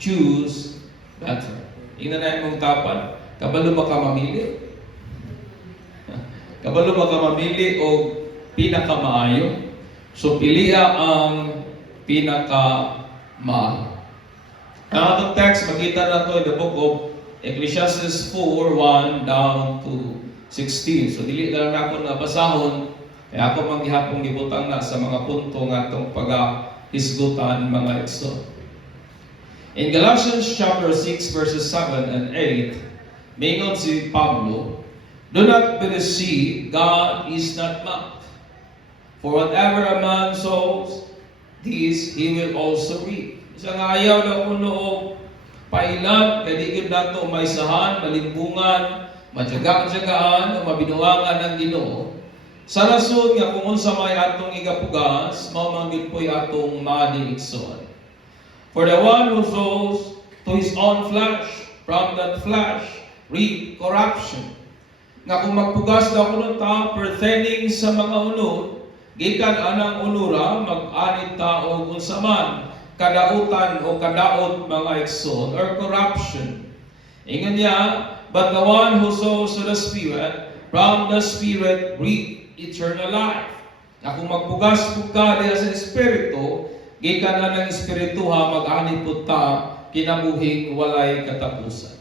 choose better. Ingnan na mong tapan. Kabalo ba ka mamili? Kabalo ba ka mamili o pinakamaayo? So, piliya ang pinakamaayo. Ang atong text, makita na ito in the book of Ecclesiastes 4:1 down to 16. So, dili na lang ako nabasahon. Kaya ako manggihapong gibutang na sa mga punto nga itong pag-hisgutan mga igsoon. In Galatians chapter 6 verses 7 and 8, mingon si Pablo, "Do not be deceived, God is not mocked. For whatever a man sows, this he will also reap." Isang ayaw na uno o pailan, kadigid na ito maisahan, malimbungan, matyaga-tyagaan, o mabinuangan ng Ginoo. Sa rason nga kung unsa may atong igapugas, maumanggit po'y atong maniigsoon. For the one who sows to his own flesh, from that flesh, reap corruption. Nga kung magpugas daw kuno ta pertaining sa mga unod, gikan anang unura, mag-anit ta o unsa man, kadautan o kadaot mga igsoon, or corruption. Ingon niya, but the one who sows to the Spirit, from the Spirit reap eternal life. Na kung magpugas-puga diha sa Espiritu, gikan na ng Espiritu ha, mag-anit po ta, kinabuhing walay katapusan.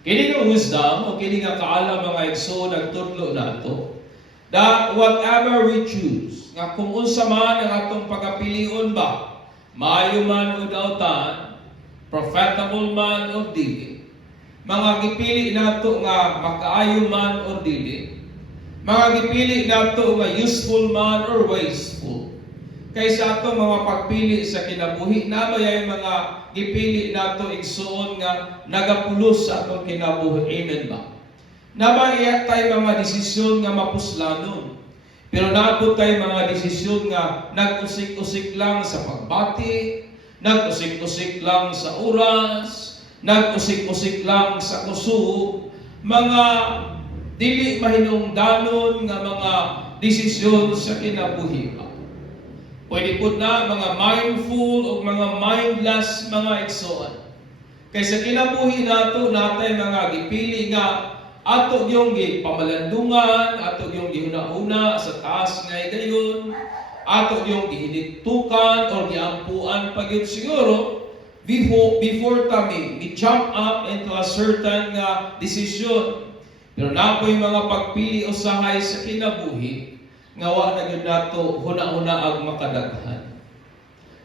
Kini nga wisdom, o kini nga kaalam mga igsoon, nagtudlo na ito, that whatever we choose, nga kung unsa man ang atong pagapilion ba, maayo man o dautan, profitable man o dili, mga gipili nato nga makaayo man o dili, mga gipili nato nga useful man or wasteful, kaysa ato mga pagpili sa kinabuhi, nabayay mga gipili nato igsuon nga nagapulos sa atong kinabuhi. Amen ba? Nabayay tayo mga desisyon nga mapuslanon. Pero naabot tayo mga desisyon nga nag-usik-usik lang sa pagbati, nag-usik-usik lang sa oras, nag-usik-usik lang sa kusog, mga dili mahinungdanon nga mga desisyon sa kinabuhi. Pwede po na mga mindful o mga mindless mga igsoon. Kaysa kinabuhi nato natay mga gipili nga ato yung pamalandungan, ato yung gihuna-una sa taas nga gayon, ato yung gihinitukan o giampuan pagyud siguro before kami i-jump up into a certain decision. Pero napoy mga pagpili usahay sa kinabuhi nga wa na gyud nato huna-una ag makadaghan.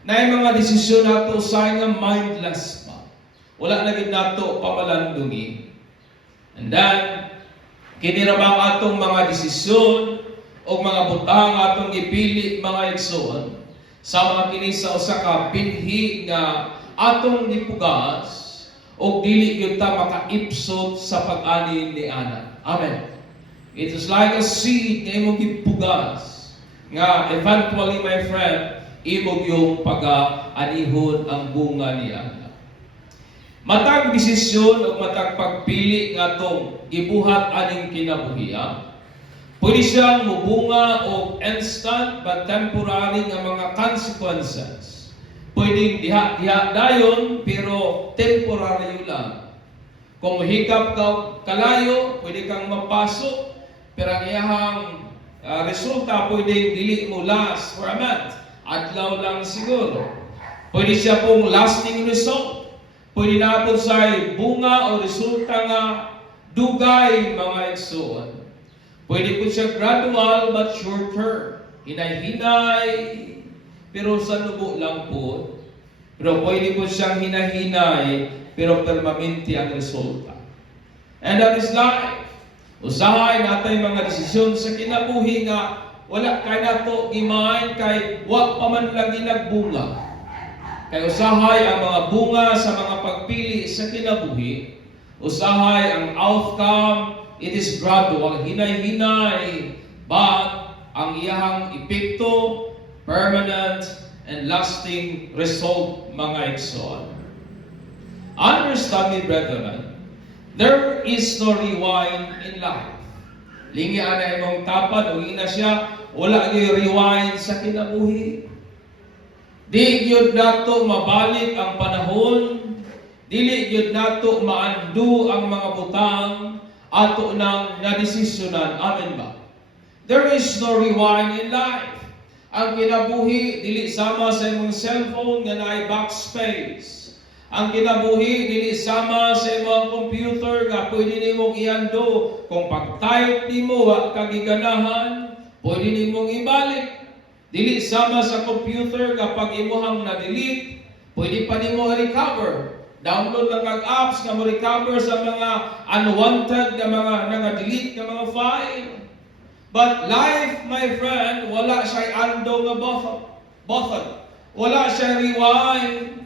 Nay mga desisyon nato usahay nga mindless pa. Wala na gyud nato pamalandungi. And then kini ra bang atong mga desisyon o mga butang atong gipili mga igsoon sa mga kini sa usa ka binhi nga atong gipugas o dili gyud ta makaipsot sa pag-ani ni Ana. Amen. It is like a seed nga imong gipugas nga eventually, my friend, imong yung pag-anihon ang bunga niya. Matag desisyon o matag pagpili nga tong gibuhat aning kinabuhian, pwede siyang mubunga o instant but temporary nga mga consequences. Pwedeng diha dayon pero temporary lang. Kung mahikap ka kalayo, pwede kang mapasok, pero ang iyahang resulta pwedeng dili mo last for a month. Adlaw lang siguro. Pwede siya pong lasting result. Pwede na po sa bunga o resulta nga dugay mga igsoon. Pwede po siya gradual but short term. Hinay-hinay, pero sa lubo lang po. Pero pwede po siyang hinahinay, pero permanente ang resulta. And that is life. Usahay natay mga desisyon sa kinabuhi nga wala kay nato imahin kay wa pa man lagi nagbunga. Kay usahay ang mga bunga sa mga pagpili sa kinabuhi. Usahay ang outcome, it is gradual, hinay-hinay, but ang iyahang epekto, permanent and lasting result mga igsoon. Understand me, brethren, there is no rewind in life. Lingi ana imong tapad o ina siya, wala gyud rewind sa kinabuhi. Di gyud nato mabalik ang panahon panahon, dili gyud nato maandu ang mga butang ato nang nadesisyonan. Amen ba? There is no rewind in life. Ang kinabuhi dili sama sa imong cellphone nga naay backspace. Ang kinabuhi dili sama sa imong computer nga pwede nimong iando kung pag-type nimo wa ka giganahan, pwede nimong ibalik. Dili sama sa computer nga pag imuhang na-delete, pwede pa nimo i-recover. Download lang kag apps nga mo recover sa mga unwanted nga mga nga-delete nga mga file. But life, my friend, wala siya ando nga button. Wala siya rewind.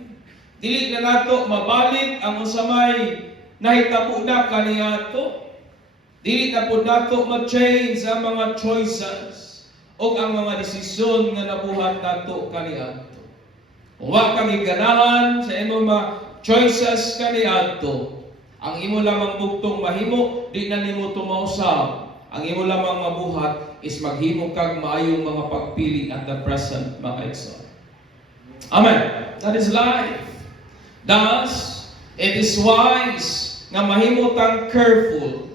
Dili na nato mabalik ang usamay nahitabo na kaniadto. Dili na po nato ma-change ang mga choices o ang mga desisyon nga nabuhat nato kaniadto. Kung wa kang giganahan sa imong mga choices kaniadto, ang imo lamang bugtong mahimo, di na nimo tumausab. Ang imo lamang mabuhat is maghimo kag maayong mga pagpili at the present, mga igsoon. Amen. That is life. Thus, it is wise nga mahimo kang careful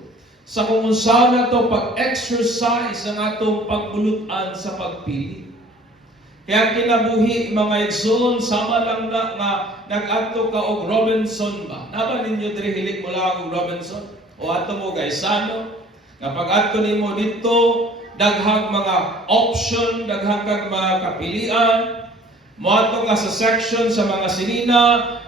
sa kung saan nato pag-exercise ang atong pagbulutan sa pagpili. Kaya kinabuhi mga igsoon, sama lang na nga nag-adto ka og Robinson ba? Naba ninyo diri hilig mo lang og Robinson? O ato mo guys, ano? Nga pag-adto nimo dito, daghang mga option, daghang kag mga kapilian. Moadto ka sa section sa mga sinina,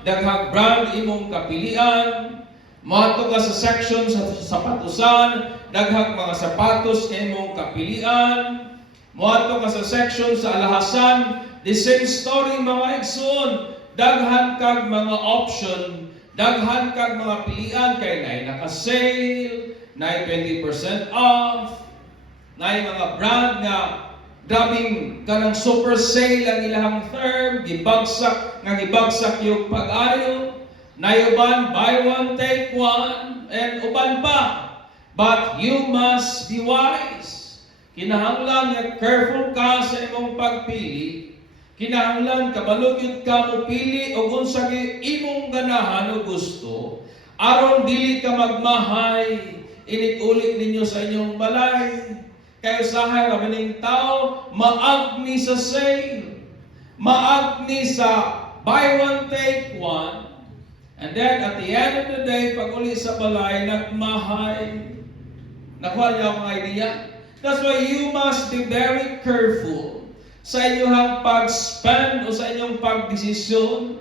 daghang brand imong kapilian. Moadto ka sa section sa sapatusan, daghang mga sapatos nga imong kapilian. Moadto ka sa section sa alhasan, the same story mga igsoon. Daghan kag mga option, daghan kag mga pilian kay naay naka-sale, naay 20% off, naay mga brand nga grabing kanang super sale ang ilahang term, gibagsak yung pag-ayo, naay uban buy one take one, and uban pa. But you must be wise. Kinahanglan nga careful ka sa imong pagpili. Kinahanglan kabalog yun ka mo pili o unsa imong ganahan o gusto aron dili ka magmahay inig-ulit ninyo sa inyong balay. Kaya usahay mabining tao maagni sa sale, maagni sa buy one take one, and then at the end of the day pag uli sa balay nagmahay. Nakuha niyo ang idea? That's why you must be very careful sa inyong pag-spend o sa inyong pagdesisyon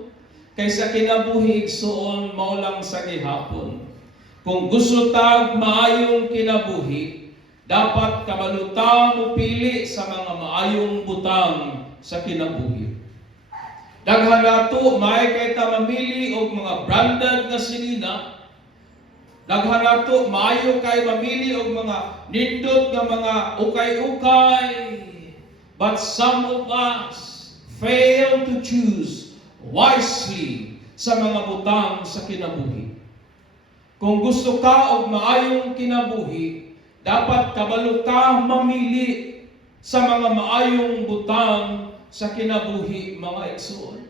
kaysa kinabuhi igsoon maulang sa gihapon. Kung gusto tag maayong kinabuhi, dapat kabaluta mo pili sa mga maayong butang sa kinabuhi. Daghan nato may kay ta mamili og mga branded nga sinina. Daghan nato maayo kay mamili og mga nindot nga mga ukay-ukay. But some of us fail to choose wisely sa mga butang sa kinabuhi. Kung gusto ka og maayong kinabuhi, dapat kabalo ka mamili sa mga maayong butang sa kinabuhi, mga igsoon.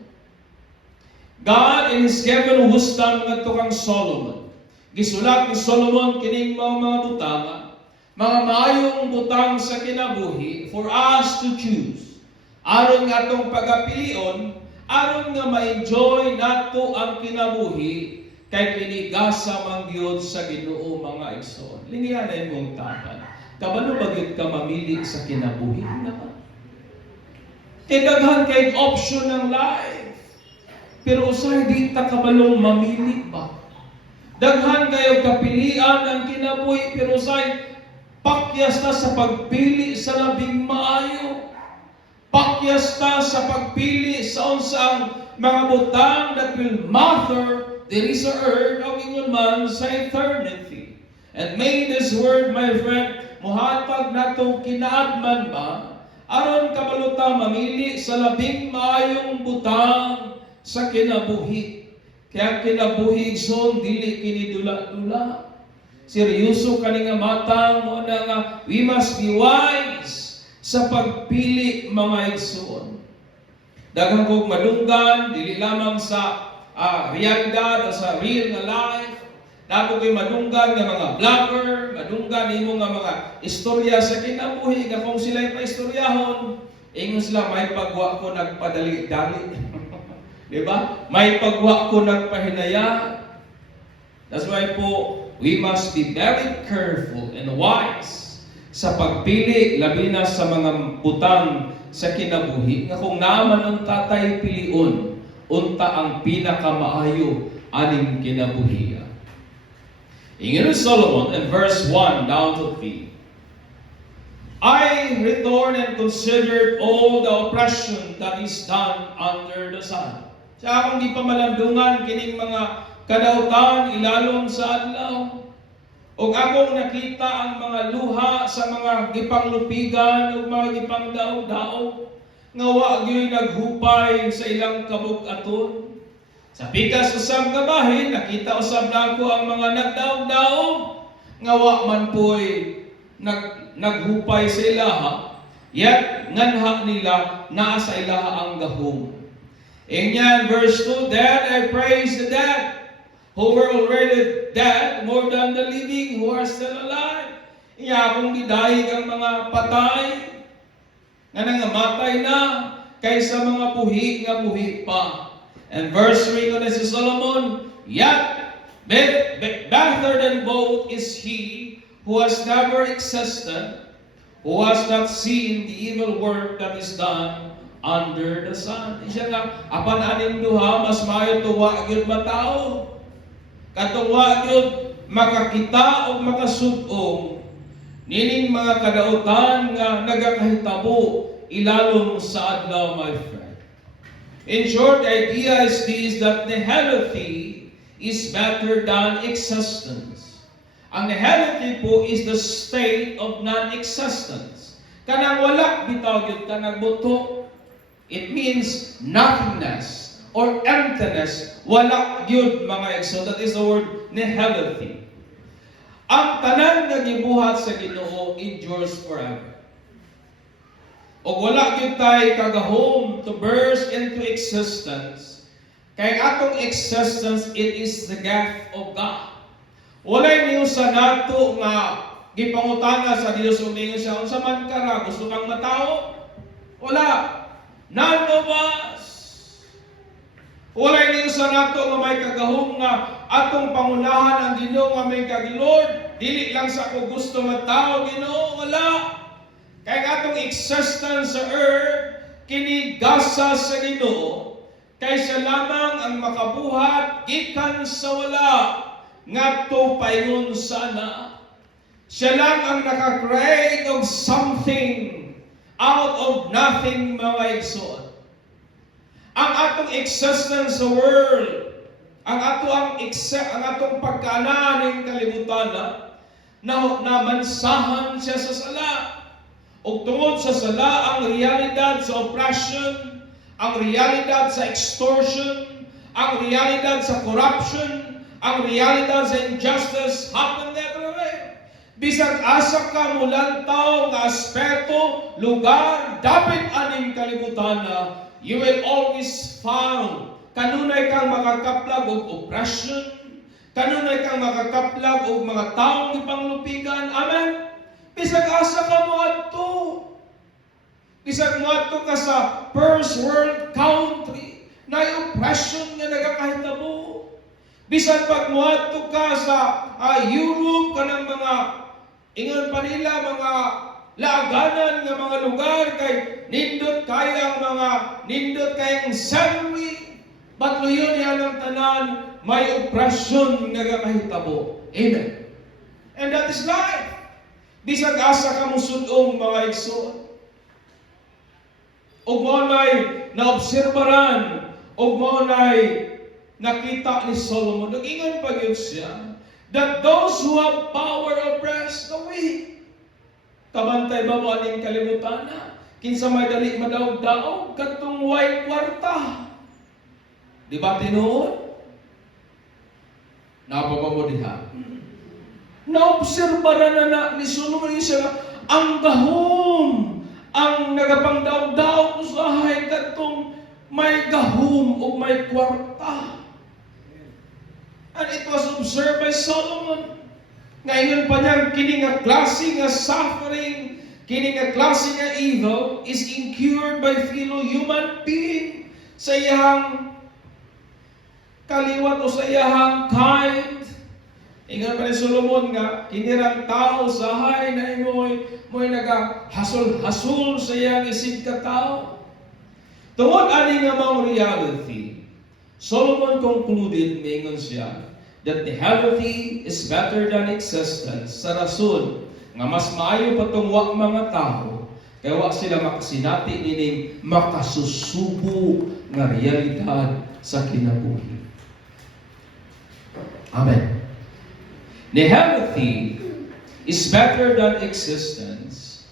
God in His given wisdom ngadto kang Solomon. Gisulat ni Solomon kining mga butanga, mga maayong butang sa kinabuhi for us to choose. Aron nga atong pagapilion, aron nga ma-enjoy nato ang kinabuhi kay kinigasa man gyud sa Ginoo, mga igsoon. Lingihanay mong tapan. Kabalo ba gyud ka mamili sa kinabuhi naman? Kay daghan kay option ng life. Pero usay di ta kabalong mamili ba? Daghan kayo kapilian ng kinabuhi, pero usay pakyas ta sa pagpili sa labing maayo. Pakyas ta sa pagpili sa unsang mga butang that will matter diri sa earth o ingon man sa eternity. And may this word, my friend, muhatag natong kinaadman ba aron kabaluta mamili sa labing maayong butang sa kinabuhi. Kaya kinabuhi igsoon dili kini dula-dula. Seryoso kani nga mata mo na nga we must be wise sa pagpili, mga igsoon. Daghang kog madunggan dili lamang sa realidad sa real nga life. Nako kay madunggan nga mga vlogger, madunggan nimo nga mga istorya sa kinabuhi nga kung sila'y paistoryahon, ingon sila may pagwa ko nagpadali-dali. Di ba? May pagwa ko nagpahinaya. That's why po, we must be very careful and wise sa pagpili, labi na sa mga butang sa kinabuhi, nga kung naman ang tatay piliun, unta ang pinakamaayo aning kinabuhi. Ingon ni Solomon in verse 1 down to 3. I returned and considered all the oppression that is done under the sun. Sa akong di pa malandungan kining mga kadautan ilalom sa adlaw. O akong nakita ang mga luha sa mga gipanglupigan o mga gipangdaog-daog nga wa gyud naghupay sa ilang kabug-aton. Sa pikas usab nga bahin, nakita usab nako ang mga nagdaog-daog nga wa man po'y naghupay sa ilaha, yet nganha nila naa sa ilaha ang gahom. Inyan verse 2, then I praise the dead who were already dead more than the living who are still alive. Iya akong gidahig ang mga patay nga nangamatay na kaysa mga buhi nga buhi pa. And verse 3 ko na si Solomon, yet better than both is he who has never existed, who has not seen the evil work that is done under the sun. Siya nga, apan aning duha, mas maayo tuwa gyud matao. Katuwa gyud makakita o makasud-ong nining mga kadautan nga nagakahitabo ilalom sa adlaw, my friend. In short, the idea is this, that nihility is better than existence. Ang nihility po is the state of non-existence. Kanang wala, bitaw yun, kanang buto. It means nothingness or emptiness. Wala yun, mga exo. That is the word nihility. Ang tanan nga gibuhat sa Ginoo endures forever. O wala gyud tay kagahom to burst into existence. Kay atong existence, it is the gift of God. Walay niyo sa nato nga gipangutana sa Dios ug ningon siya unsa man ka ra gusto kang matao? Wala. None of us. Walay niyo sa nato nga may kagahom nga atong pangunahan ang Ginoo nga may kag-Lord. Dili lang sa ko gusto matao Ginoo, wala. Kaya atong existence sa earth, kinigasa sa Ginoo, kaysa lamang ang makabuhat, gikan sa wala, ngadto paingon sana. Siya lang ang naka-create of something out of nothing, mga igsoon. Ang atong existence sa world, ang atong pagkaanahan ng kalibutan na mansahan siya sa sala. O tungod sa sala, ang realidad sa oppression, ang realidad sa extortion, ang realidad sa corruption, ang realidad sa injustice happen everywhere. Bisag asa ka mulantaw nga aspeto, lugar, dapat aning kalibutan na, you will always found kanunay kang makakaplag og oppression, kanunay kang makakaplag og mga taong ipanglupigan. Amen. Bisag asa ka mo adto. Bisag mo adto ka sa first world country na oppression nga nagakahitabo. Bisag pag mo adto ka sa Europe kanang mga ingon pa nila mga laaganan nga mga lugar kay nindot kayang scenery, but luyon yan ang tanan may oppression nga nagakahitabo. Amen. And that is life. Bisag asa ka musudong mga igsoon. Og mo nay naobserbaran, og mo nay nakita ni Solomon, nag-ingon pa gyud siya, that those who have power oppress the weak. Kabantay ba mo aning kalibutan na? Kinsa may dali madaog-daog, kadtong way kwarta. Di ba tinuod? Napapa mo diha. Naobserbaran na ni Solomon siya ang gahom, ang nagapangdaog-daog usahay kadtong may gahom o may kwarta. observed by Solomon. Ngayon pa niyang kini nga klase nga suffering, kini nga klase nga evil is incurred by fellow human being sa iyang kaliwat o sa iyang kind. Ingon pa ni Solomon nga, kinirang tao sahay na mo'y nagahasol-hasol sa iyang isip ka tao. Tungod ani nga mao reality, Solomon concluded, mingon siya, that the healthy is better than existence sa rason nga mas maayo patong wa mga tao kaya wa sila makasinati nining makasusubo nga realidad sa kinabuhi. Amen. The healthy is better than existence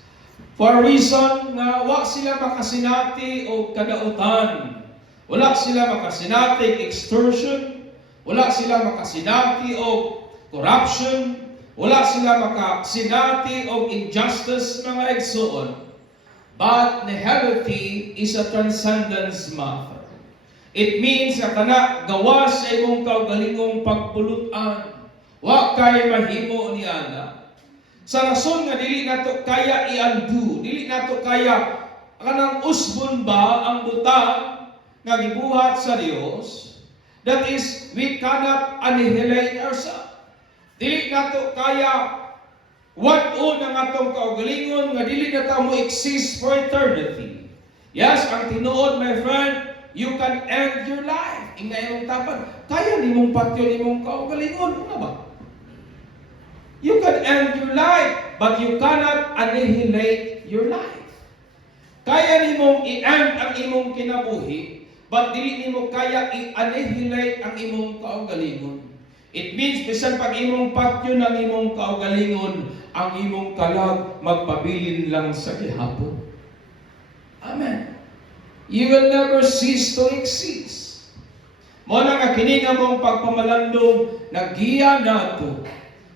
for a reason nga wa sila makasinati o kadautan. Wala sila makasinati extortion, wala sila makasinati o corruption, wala sila makasinati o injustice mga igsoon. But the healthy is a transcendence matter. It means na kana gawas sa imong kaugalingong pagpulutan. Wa kay mahimo ni ana. Sa rason nga dili nato kaya i-undo, dili nato kaya kanang usbon ba ang butang nga gibuhat sa Dios. That is, we cannot annihilate ourselves. Dili nato kaya wat-on ang atong kaugalingon nga dili na ta mo exist for eternity. Yes, ang tinuod, my friend, you can end your life. Ingay mong tapan, kaya nimong patyo nimong kaugalingon. Ano ba? You can end your life, but you cannot annihilate your life. Kaya nimong i-end ang imong kinabuhi, but dili nimo kaya i-annihilate ang imong kaugalingon. It means, bisan pag imong patyo ng imong kaugalingon, ang imong kalag magpabilin lang sa gihapon. Amen. You will never cease to exist. Mo na nga kini nga mong pagpamalandong nagiya nato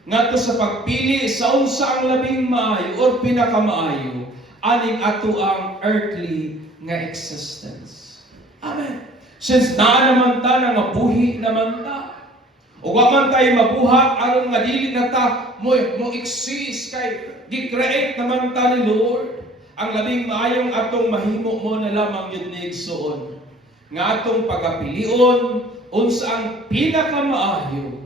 ngadto sa pagpili sa unsa ang labing maayo or pinakamaayo aning ato ang earthly nga existence. Amen. Since naa naman ta nga buhi naman ta, o wa man tayo mabuhat aron nga dili na ta mo exist kay gi-create naman ta ni Lord. Ang labing maayong atong mahimo mo na lamang yun ni igsoon nga atong pagapilion unsa ang pinakamaayo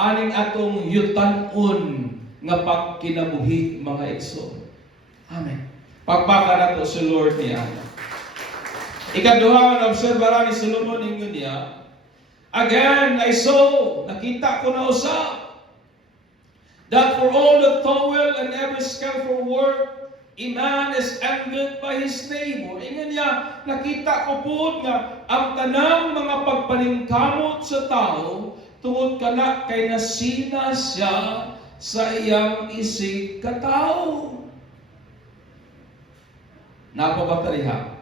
aning atong yutan-on nga pagkinabuhi mga igsoon. Amen. Pagpaka nato sa Lord niya. Ikaduha nga obserbara ni Solomon ingon niya, again I saw, nakita ko na usab, that for all the toil and every skillful work, a man is envied by his neighbor. Ingon niya, nakita ko po nga ang tanang mga pagpaningkamot sa tao tungod kana kay nasina siya sa iyang isig katao. Napabatariha.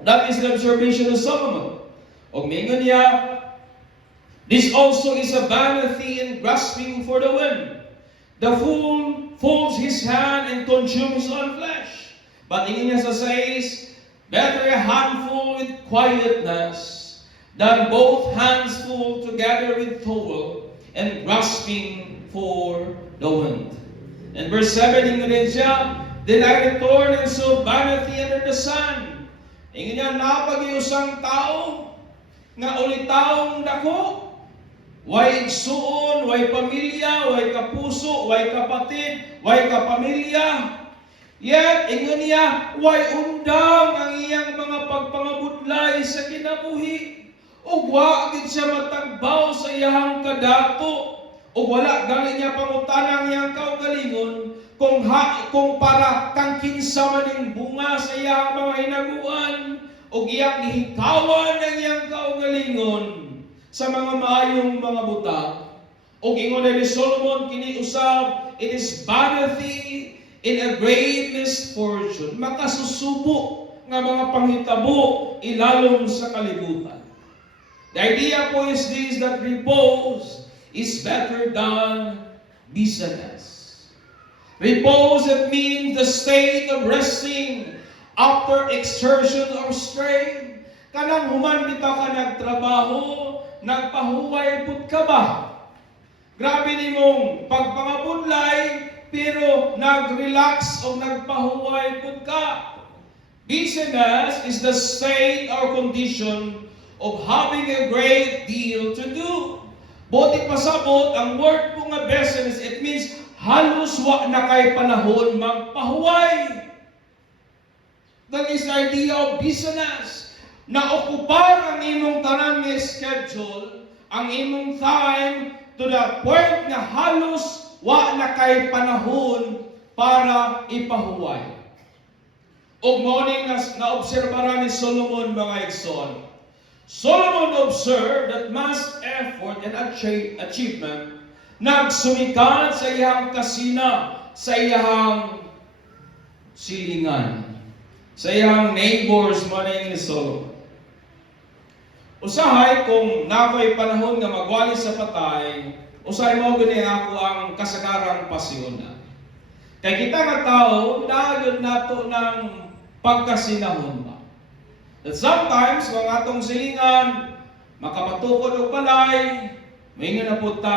That is the observation of Solomon. Og mingon niya, this also is a vanity in grasping for the wind. The fool folds his hand and consumes his own flesh. But ingon niya sa says, better a handful with quietness than both hands full together with toil and grasping for the wind. And verse 7, ingon din siya, then I returned and saw vanity under the sun. Ingon niya, napagiusang tao, nga uli taong dako, way igsuon, way pamilya, way kapuso, way kapatid, way kapamilya. Yet, ingon niya, way undang ang iyang mga pagpangabudlay sa kinabuhi. O wa gid siya matagbaw sa iyang kadato. O wala gali niya pangutanang iyang kaugalingon kung para kang kinsa maning bunga sa iyang mga hinaguan o iyang gihikawan ang iyang kaugalingon sa mga maayong mga butang. O ingon ni Solomon kini usab, it is vanity in a great misfortune. Makasusubo nga mga panghitabo ilalom sa kalibutan. The idea po is this, that repose is better than busyness. Repose, it means the state of resting after exertion or strain. Kanang human bitaw ka nagtrabaho, nagpahuway pud ka ba? grabe nimong pagpangabudlay, pero nag-relax o nagpahuway pud ka. Busyness is the state or condition of having a great deal to do. Buti pasabot, ang word po nga business, it means halos wa na kay panahon magpahuway. That is the idea of business. Na-okupar ang imong tanan nga schedule, ang imong time, to the point na halos wa na kay panahon para ipahuway. O morning na-observara ni Solomon mga igsoon. Solomon observed that mass effort and achievement nagsumikat sa iyang kasina, sa iyang silingan, sa iyang neighbors maning ni Solomon. Usahay kung nakoy panahon nga magwali sa patay, usahay mo gani ako ang kasagarang pasyon na. Kay kita nga tao, dayon nato ng pagkasinahon ba. That sometimes, kung atong silingan, makapatukod o balay, may nga napunta,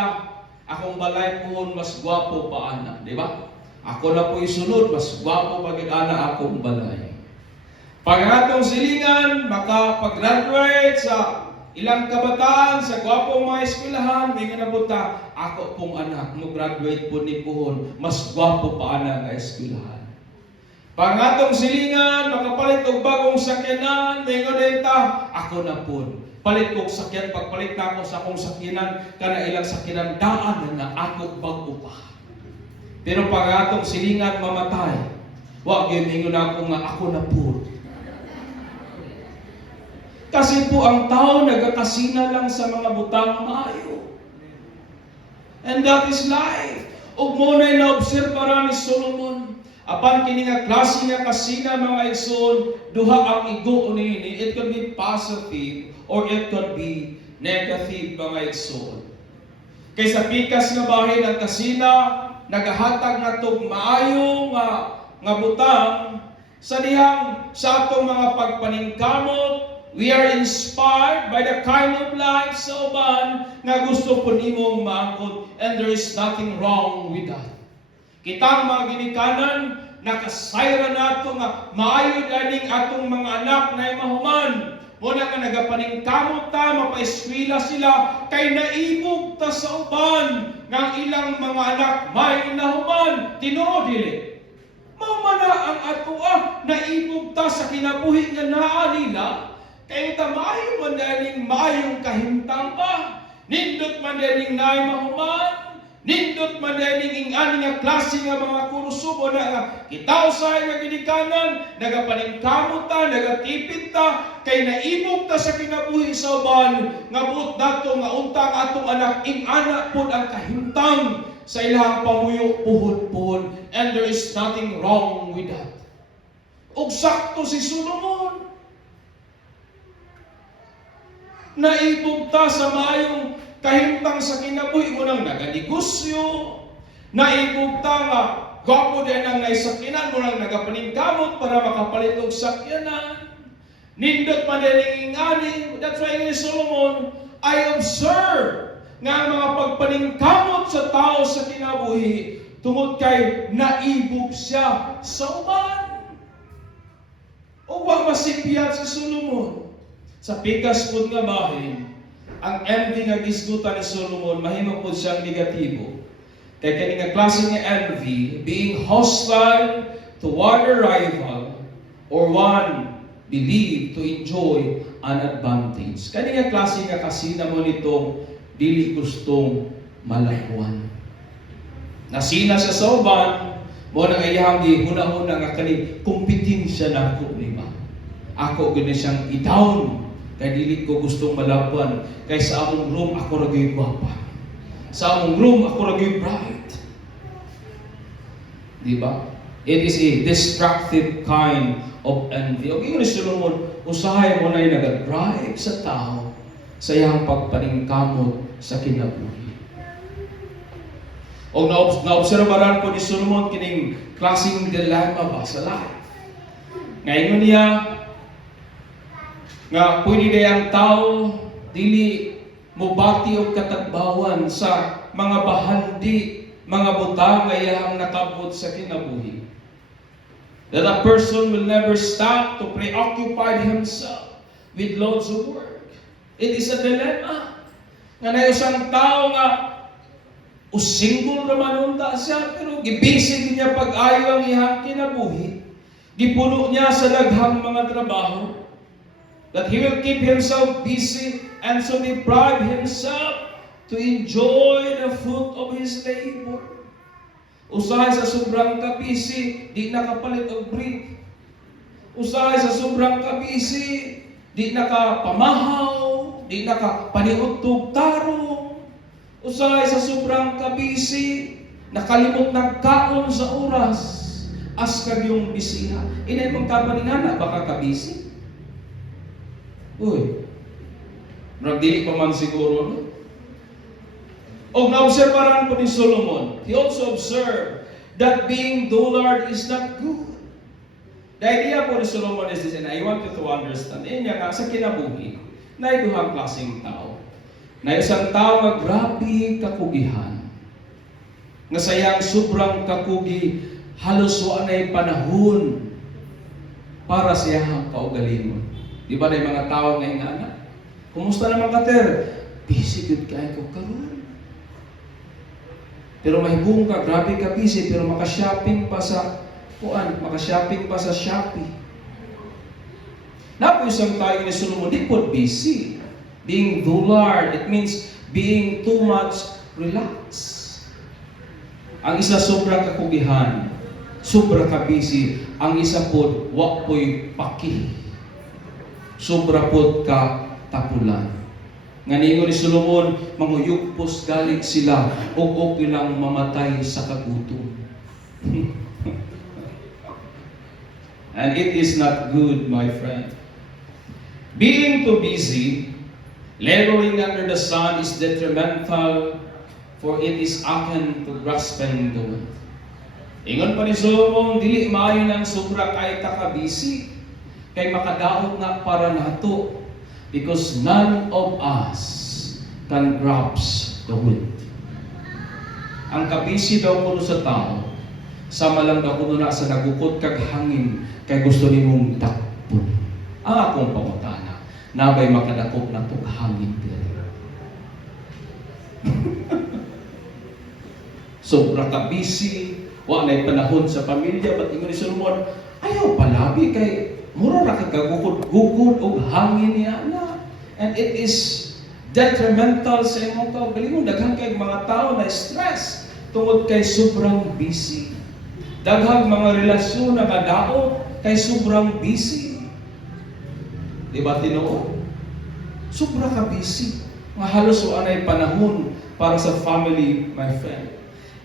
akong balay po mas gwapo pa anak, di ba? Ako na po isunod, mas gwapo pagig ana akong balay. Pag atong silingan, makapag-graduate sa ilang kabataan, sa gwapong mga eskwelahan, may nga napunta, ako pong anak, mo-graduate po ni Puhon, mas gwapo pa anak ang eskwelahan. Pag atong silingan, makapalit og bagong sakyanan, may ngodenta, ako na po. Palit kong sakyan, pagpalit na ako sa akong sakyanan, kana ilang sakyanan, daan na ako bago pa. Pero pag atong silingan mamatay, wag yun ingon ako nga ako na po. Kasi po ang tao nagkakasina lang sa mga butang maayo. And that is life. Ug mo na naobserbara ni Solomon, apan kini nga klase nga kasina mga igsoon, duha ang igo niini. It could be positive or it could be negative mga igsoon. Kay sa pikas nga bahin ang kasina, nagahatag na tog maayo nga butang sa dihang sa atong mga pagpaningkamot. We are inspired by the kind of life sa uban nga gusto po nimong maangkot, and there is nothing wrong with that. Kitang mga ginikanan, nakasayra nato nga maayo ganing atong mga anak na mahuman. Muna nga nagapaningkamot ta, mapaeskwela sila, kay naibog ta sa uban nga ilang mga anak may nahuman. Tinuod dili. Mamana ang atoa, naibog ta sa kinabuhi nga naa nila, kay ta maayo man daling maayong kahimtang pa. Nindot man daling naay mahuman, nindot man daling ingani nga klase nga mga kurusubo na nga kitaw sa nga ginikanan, nagapaningkamot ta, nagatipid ta, kay naibog ta sa kinabuhi sa uban, nga buot dato nga unta ang atong anak, ingana pod ang kahimtang sa ilang pamuyo puhon-puhon, and there is nothing wrong with that. Ug sakto si Solomon, naibog ta sa maayong kahimtang sa kinabuhi mo nang naganegosyo, naibog ta nga gwapo din ang naisakinan mo nang nagapaningkamot para makapalit og sakyanan, nindot man din ingani. That's why ni Solomon, I observe nga ang mga pagpaningkamot sa tao sa kinabuhi tungod kay naibog siya sa uban. O wa masipiyat si Solomon sa pikas pud nga bahin. Ang envy nga gisgutan ni Solomon, mahimo po siyang negatibo. Kaya kani nga klase nga envy, being hostile toward a rival or one believed to enjoy an advantage. Kani nga klase nga kasina mo nitong dili gustong malakuan. Nasina sa soban, mo nang iyang gihuna-huna nga kani kompetensya nako ni ba. Ako gani siyang i-down. Kaya dili ko gustong malapuan. Kaya sa among room, ako ragay gwapa. Sa among room, ako ragay bright. Diba? It is a destructive kind of envy. O yung ni Solomon, usahay mo na yung nag-drive sa tao sa iyang pagpaningkamot sa kinabuhi. O naobserbaran po ni Solomon kining klaseng dilemma ba sa life. Ngayon niya, nga pwede day ang tao dili mubati og katagbawan sa mga bahandi, mga butang nga iyang nakabot sa kinabuhi. That a person will never stop to preoccupy himself with loads of work. It is a dilemma. Nga na isang tao nga single naman unta siya, pero gibisig niya pag-ayo ang iyang kinabuhi. Gipuno niya sa daghang mga trabaho. That he will keep himself busy and so deprive himself to enjoy the fruit of his labor. Usahay sa sobrang kabisi, di nakapalit og brief. Usahay sa sobrang kabisi, di nakapamahaw, di nakapaniutog tarong. Usahay sa sobrang kabisi, nakalimot nagkaon sa oras, as kag yung bisiha. Inay mong kapaningana, baka kabisi? Uy, dili pa man siguro, no? O naobserbaran po ni Solomon, he also observed that being dullard is not good. The idea po ni Solomon is this, and I want you to understand, niya nga sa kinabuhi, na iduhang klaseng tao. Na isang tao nga grabe kakugihan, nga sayang sobrang kakugi, halos waanay panahon para sa iyang kaugalingon. Di ba na yung mga tao ngayon nga na? Kumusta naman ka, Ter? Busy good kayo ko karoon. Pero mahibong ka, grabe ka busy, pero makashopping pa sa makashopping pa sa Shopee. Na po isang tayo ni Solomon, di po busy. Being dullard, it means being too much relaxed. Ang isa sobra kakugihan, sobra ka busy. Ang isa po, wak po'y paki. Sobra po ka tapulan. Nga ningo ni Solomon, manguyugpos galing sila, o ilang mamatay sa kagutom. And it is not good, my friend. Being too busy, laboring under the sun is detrimental, for it is akin to grasping the wind. Ingon pa ni Solomon, dili maayo ng sobra kay taka-busy, kay makadaot na para nato, because none of us can grasp the wind. Ang kabisi daw kuno sa tao, sama lang daw kuno na sa nagukod kag hangin, kay gusto nimong dakpon. Ang akong pangutana, nabay makadakop na tong hangin diri. Sobra kabisi, wa na'y panahon sa pamilya, ba't ingon ni Solomon, ayaw palabi kay mura ra kagugod og hangin niya na. And it is detrimental sa imong kaugalingon. Daghang kay mga tao na stress tungod kay sobrang busy. Daghang mga relasyon na kadaot kay sobrang busy. Di ba tinuod? Sobra ka busy. Nga halos anay panahon para sa family, my friend.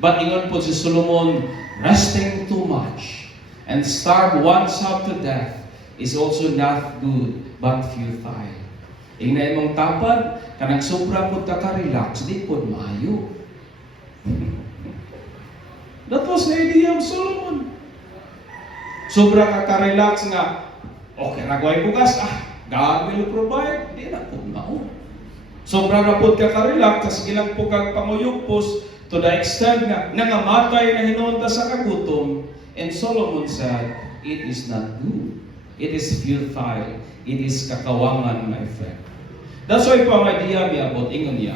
But ingon po si Solomon, resting too much and starve oneself to death is also not good, but futile. Ingna imong tapad, kanang sobra po ka-relax, di po maayo. That was the idea of Solomon. Sobra ka-relax nga, okay, nagway bugas, God will provide, di na po mao. Sobra na po ka-relax, kasi ilang po kag-panguyugpos, to the extent nga, nangamatay na hinunta sa kagutom, and Solomon said, it is not good. It is futile. It is kakawangan, my friend. That's why po ang idea niya about ingon niya.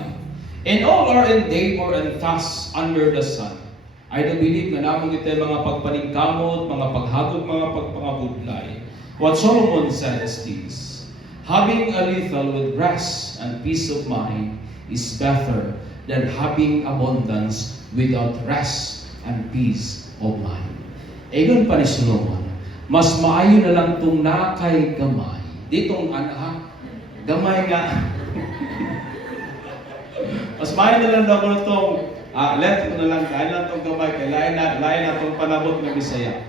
And all are in labor and task under the sun. I do believe na namang ito mga pagpaningkamot, mga paghagod, mga pagpangabudlay. What Solomon said is this, having a little with rest and peace of mind is better than having abundance without rest and peace of mind. Egon pa ni Solomon, mas maayo na lang itong nakay gamay. Ditong gamay nga. Mas maayo na lang daw ko na itong, let ko na lang, dahil lang itong gamay, kaya lain na itong panabot ng Bisaya.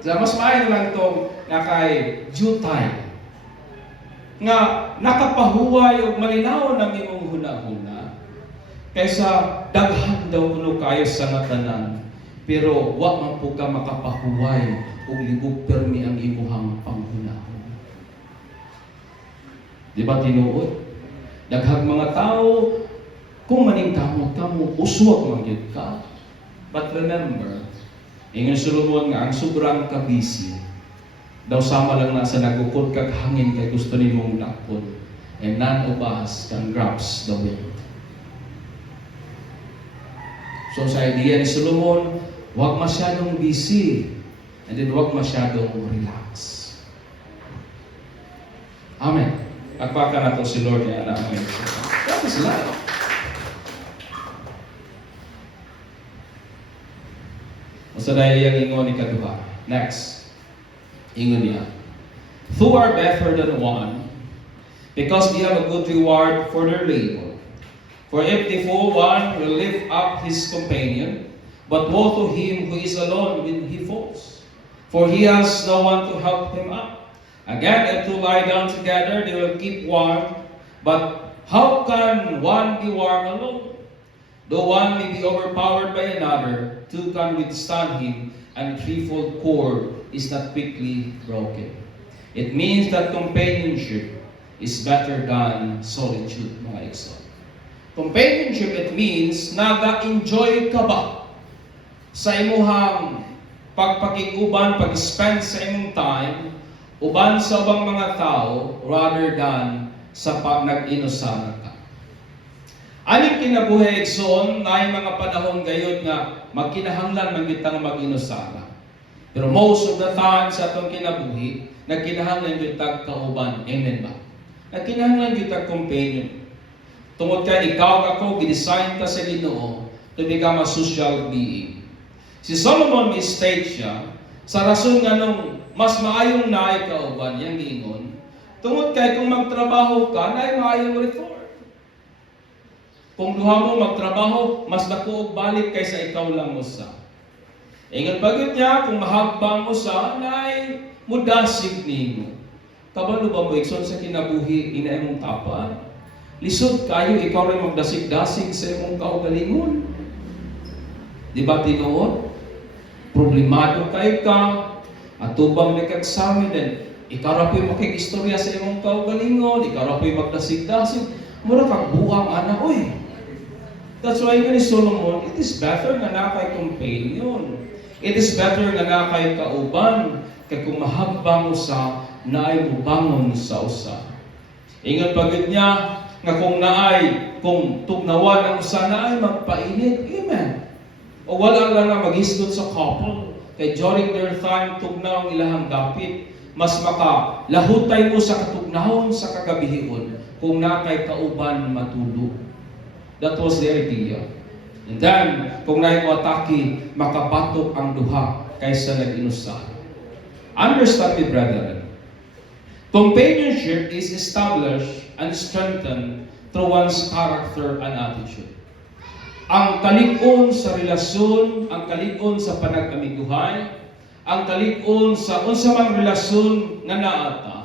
So, mas maayo na lang itong nakay jutay. Nga nakapahuway o malinaw ng imong huna-huna, kaysa daghan daw kuno kayo sa ngatanan, pero wa man po ka makapahuway ug libog permi ang imuhang panghunahon. Di ba tinuod? Daghang mga tao, kung maning kamot kamo, uswag magyud ka. But remember, ingon Solomon nga ang sobrang kabisi, daw sama lang na sa nagukod kag hangin kay gusto nimong lakpon. And none of us can grasp the wind. So sa idea ni Solomon, huwag masyadong busy and then huwag masyadong relax. Amen. Pagpaka na to si Lord niya na amen. That is life. Masa dahil yung ingon ni kaduha. Next. Ingon niya. Two are better than one because they have a good reward for their labor. For if the fool one will lift up his companion, but woe to him who is alone when he falls. For he has no one to help him up. Again, if two lie down together, they will keep warm. But how can one be warm alone? Though one may be overpowered by another, two can withstand him, and threefold cord is not quickly broken. It means that companionship is better than solitude, mga igsoon. Companionship, it means naga-enjoy ka ba sa imuhang pagpakiguban, pag-spend sa imong time, uban sa ubang mga tao, rather than sa nag-inusara ka. Aning kinabuhi, igsoon, na mga panahon gayod nga magkinahanglan man kitang mag-inusara. Pero most of the time sa atong kinabuhi, nagkinahanglan kitag kauban. Amen ba? Nagkinahanglan kitag companion. Tungod kay ikaw ako, gidesign ka sa Ginoo to become a social being. Si Solomon mistake siya sa rason nga nung mas maayong naay kauban yang giingon. Tungod kay kung magtrabaho ka, naay maayong reform. Kung duha mo magtrabaho, mas dako og balik kaysa ikaw lang usa. Ingon pagit niya, kung mahagbang usa, naay mudasig nimo. Kabalo ba mo igsoon sa kinabuhi ina imong tapan? Lisod kayo ikaw rin magdasig-dasig sa imong kaugalingon. Di ba tinuod? Problemado kayo ka, at tubang nagkagsamin din, ikaw ra po'y makikistorya sa imong kaugalingon, ikaw ra po'y magdasig-dasig, mura kang buang ana, oy. That's why ni Solomon, it is better nga na kay companion. It is better nga na kay kauban, kay kung mahagbang usa, naay mubangon sa usa. Ingon pagod niya, nga kung naay, kung tugnawan ang usa, naay magpainit. Amen. O wala lang na maghisgot sa couple. Kay during their time, tugnaw ang ilahang gapit. Mas makalahutay mo sa katugnahon sa kagabihon kung nakay kauban matulog. That was the idea. And then, kung naay mo atake, makabatok ang duha kaysa nag-inusahan. Understand me, brethren. Companionship is established and strengthened through one's character and attitude. Ang kalig-on sa relasyon, ang kalig-on sa panag-amiguhay, ang kalig-on sa unsa mang relasyon nga naata,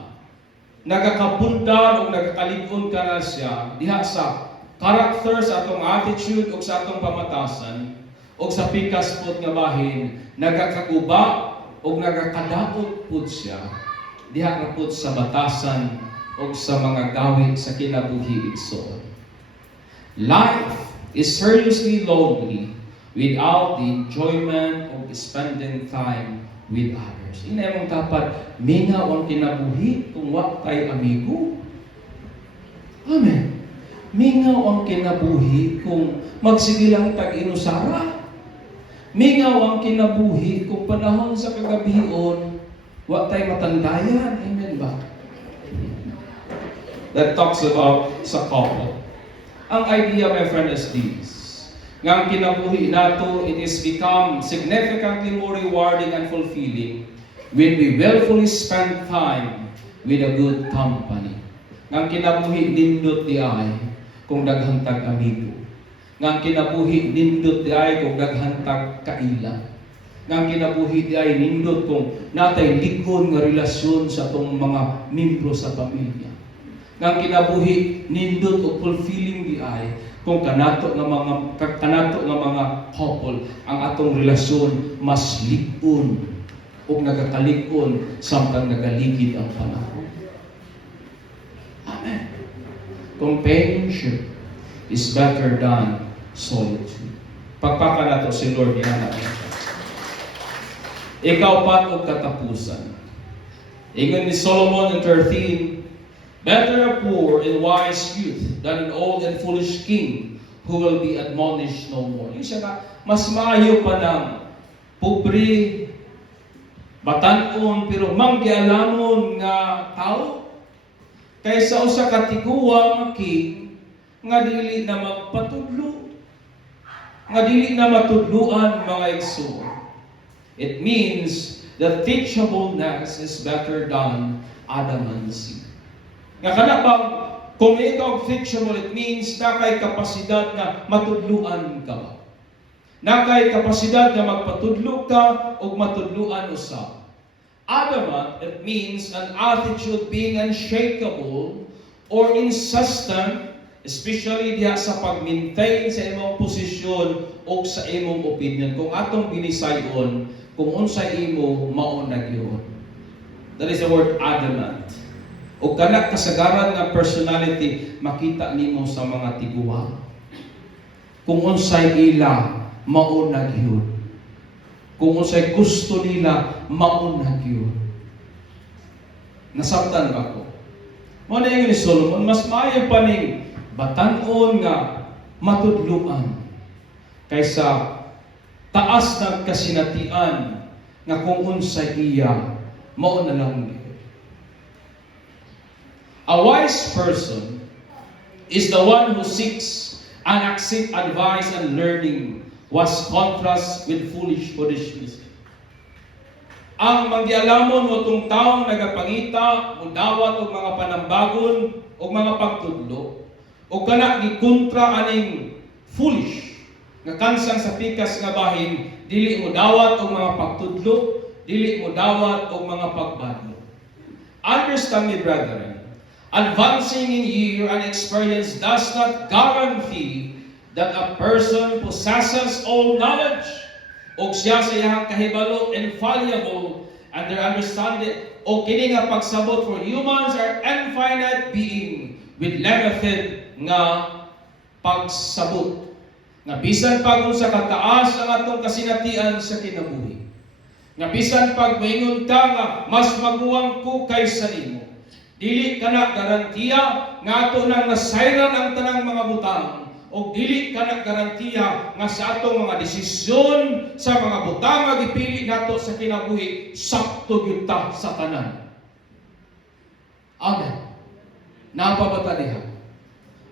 nagakabundar o nagakalig-on ka na siya diha sa character, sa atong attitude o sa atong pamatasan o sa pikas pod nga bahin, nagakaguba o nagakadaot pod siya diha ra pod sa batasan o sa mga gawin sa kinabuhi igsoon. Life is seriously lonely without the enjoyment of spending time with others. Ina mong dapat mingaw ang kinabuhi kung wa kay amigo. Amen. Mingaw ang kinabuhi kung magsige lang tag-inusara. Mingaw ang kinabuhi kung panahon sa kagabihon wa tay matandayan. Amen ba? That talks about sa couple. Ang idea, my friend, is this. Nga ang kinabuhi nato, it is become significantly more rewarding and fulfilling when we willfully spend time with a good company. Nga ang kinabuhi nindot di ay kung daghantag amigo. Nga ang kinabuhi nindot di ay kung daghantag kaila. Nga ang kinabuhi di ay nindot kung natay ligon nga relasyon sa atong mga membro sa pamilya. Nga kinabuhi nindot o fulfilling di ay kung kanato nga mga couple ang atong relasyon mas lig-on o nagakalig-on samtang nagaligid ang panahon. Amen. companionship is better than solitude. Pagpaka na to si Lord niya. Ikaw pa o katapusan. Ingon ni Solomon in 13, better a poor and wise youth than an old and foolish king who will be admonished no more. Yung siya na, mas maayo pa ng pobre, batanon, pero manggialamon nga tao, kaysa usa ka tiguang king nga dili na magpatudlo, nga dili na matudluan mga igsoon. It means that teachableness is better than adamancy. Nga kana bang kung ikaw teachable, it means na kay kapasidad na matudluan ka ba? Na kay kapasidad na magpatudlo ka o matudluan usab. Adamant, it means an attitude being unshakable or insistent, especially diha sa pag-maintain sa imong posisyon o sa imong opinion. Kung atong binisayon, kung unsay imo mao na gyud. That is the word adamant. O kana kasagaran nga personality makita nimo sa mga tiguang. Kung unsay ila mao na gyud. Kung unsay gusto nila mao na gyud. Nasabtan ba ko? Mao na ni Solomon, mas maayo pa ning batan-on nga matudluan kaysa taas ng kasinatian nga kung unsay iya mao na lang. A wise person is the one who seeks and accepts advice and learning, was contrast with foolishness. Ang manggialamon mo tong taong nagapangita, mudawat og mga panambagon og mga pagtudlo, o kana gikontra aning foolish nga kansang sa pikas nga bahin, dili mo dawat og mga pagtudlo, dili mo dawat og mga pagbadlo. Understand me, brethren, advancing in year and experience does not guarantee that a person possesses all knowledge o siya sa iyang kahibalo infallible and their understanding o kini nga pagsabot, for humans are infinite being with limited nga pagsabot. Nga bisan pag sa kataas ang atong kasinatian sa kinabuhi. Nga bisan pag moingon ka nga mas maguwang ko kaysa nimo. Dili kana garantiya nga ato nang nasayran ang tanang mga butang o dili kana garantiya nga sa atong mga desisyon sa mga butang nga gipili nato sa kinabuhi sakto gyud ta sa tanan. Amen. Napabata diha.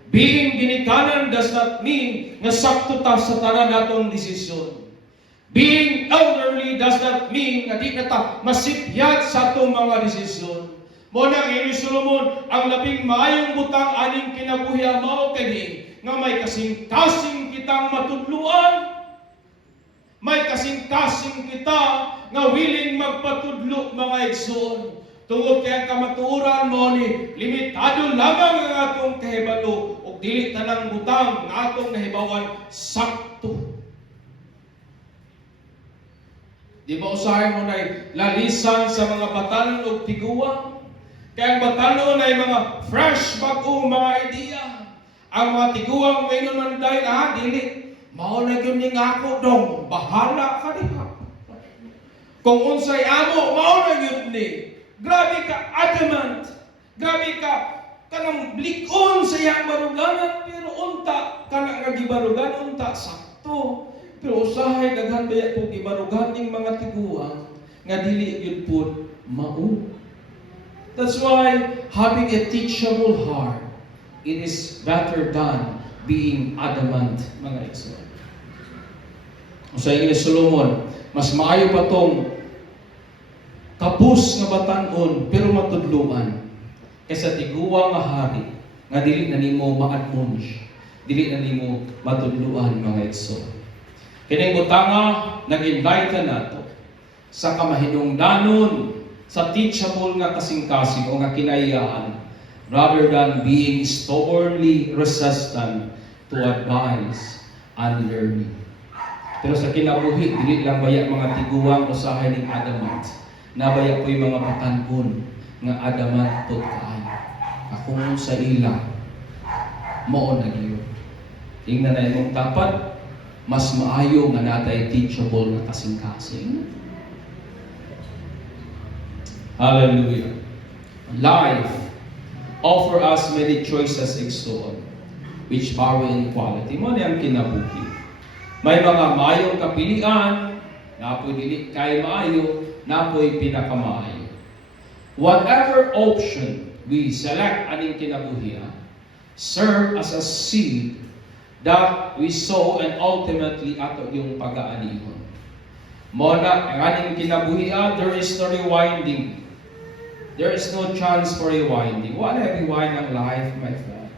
Being ginikanan does not mean nga sakto ta sa tanan natong desisyon. Being elderly does not mean nga di na ta masipyat sa atong mga desisyon. Mo nang ini Solomon, ang labing maayong butang aning kinabuhi mao kini nga may kasing-kasing kitang matudluan. May kasing-kasing kita nga willing magpatudlo mga igsoon. Tungod kay ang kamatuoran mo ni limitado lamang ang atong kahibalo ug dili tanang butang nga atong nahibawan sakto. Di ba usahay mo na lalisan sa mga batanon ug tiguang? Kaya ang batanon ay mga fresh bagong mga idea. Ang mga tiguang may naman dahil, dili. Mao na yun ning ako dong. Bahala ka diha. Kung unsay amo, mao na yun ni. Grabe ka adamant. Grabe ka kanang blikon sa iyang baruganan. Pero unta, kanang nagibarugan, unta, sakto. Pero usahay, daghan baya po gibarugan ning mga tiguang nga dili yun po mao. That's why having a teachable heart, it is better than being adamant, mga igsoon. Sa ni Solomon, mas maayo pa tong kapus nga batan-on pero matudluan kaysa tiguwa nga hari nga dili na nimo ma-admonish, dili na nimo matudluan, mga igsoon. Kining butanga nag-invite nato sa kamahinungdanon sa teachable nga kasing-kasing o nga kinaiyahan rather than being stubbornly resistant to advice and learning. Pero sa kinabuhi, dili lang baya mga tiguang usahay ning adamant. Nabaya ko'y mga batan-on nga adamant po kaayo. Akong sa ila mao na gyud. Tingnan na imong tapat, mas maayo nga natay teachable na kasing-kasing. Hallelujah. Life offer us many choices igsoon, which borrow inequality. Mo ang kinabuhi. May mga maayong kapilian, napoy dili kay maayo, napoy pinakamaayo. Whatever option we select aning kinabuhi, serve as a seed that we sow and ultimately ato yung pag-aanihon. Mo na ang aning kinabuhi, there is no rewinding. There is no chance for rewinding. Wala rewind ang life, my friend.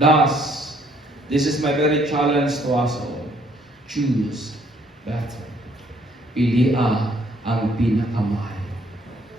Thus, this is my very challenge to us all. Choose better. Pili ang pinakamahal.